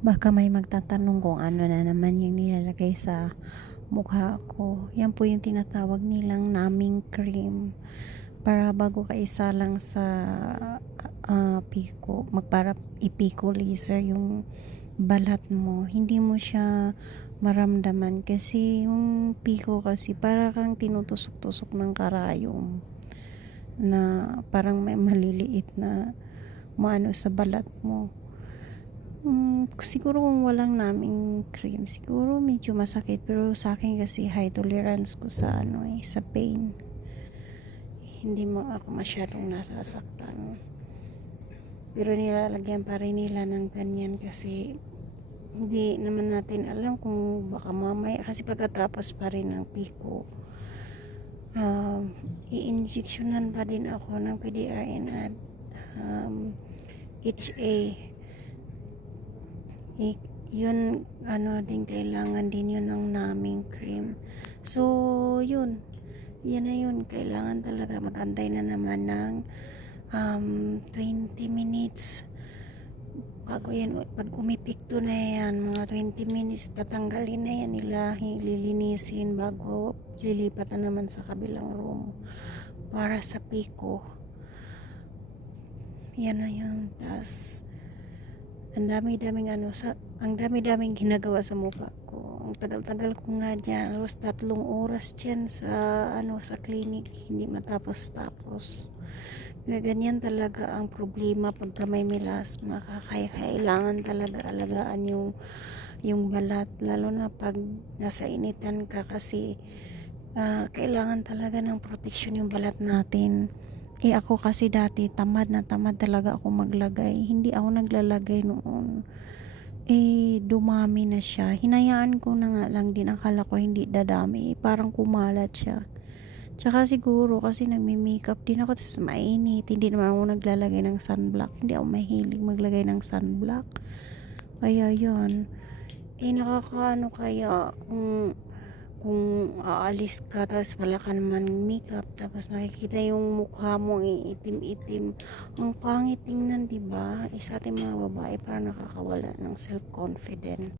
Baka may magtatanong kung ano na naman yung nilalagay sa mukha ko. Yan po yung tinatawag nilang naming cream. Para bago ka isalang sa piko, para ipiko laser yung balat mo, hindi mo siya maramdaman kasi yung piko kasi para kang tinutusok-tusok ng karayom na parang may maliliit na maano sa balat mo. Siguro kung walang naming cream, siguro medyo masakit, pero sa akin kasi high tolerance ko sa sa pain. Hindi mo ako masyadong nasasaktan. Pero nilalagyan pa rin nila ng ganyan kasi hindi naman natin alam kung baka mamaya kasi pagkatapos pa rin ng piko, i-injectionan pa din ako ng PDRN at HA. Yun din, kailangan din yun ng naming cream. So yun, yan na yun, kailangan talaga magantay na naman ng 20 minutes bago yan. Pag umipikto na yan, mga 20 minutes tatanggalin na yan nila, lilinisin bago lilipat na naman sa kabilang room para sa piko. Yan na yun. Tas ang dami-daming ginagawa sa mukha ko. Ang tagal-tagal ko nga dyan, halos 3 oras dyan sa clinic, hindi matapos-tapos. Ganyan talaga ang problema pagka may melasma. Kailangan talaga alagaan yung balat, lalo na pag nasa initan ka kasi kailangan talaga ng protection yung balat natin. Ako kasi dati tamad talaga ako maglagay. Hindi ako naglalagay noon. Dumami na siya. Hinayaan ko na nga lang din. Akala ko hindi dadami. Parang kumalat siya. Tsaka siguro kasi nagmi-makeup din ako, tapos mainit. Hindi naman ako naglalagay ng sunblock. Hindi ako mahilig maglagay ng sunblock. Kaya yun. Nakakaano kaya kung aalis ka tapos wala ka naman makeup, tapos nakikita yung mukha mo itim-itim, ang pangit tingnan, diba? Sa ating mga babae parang nakakawala ng self-confidence.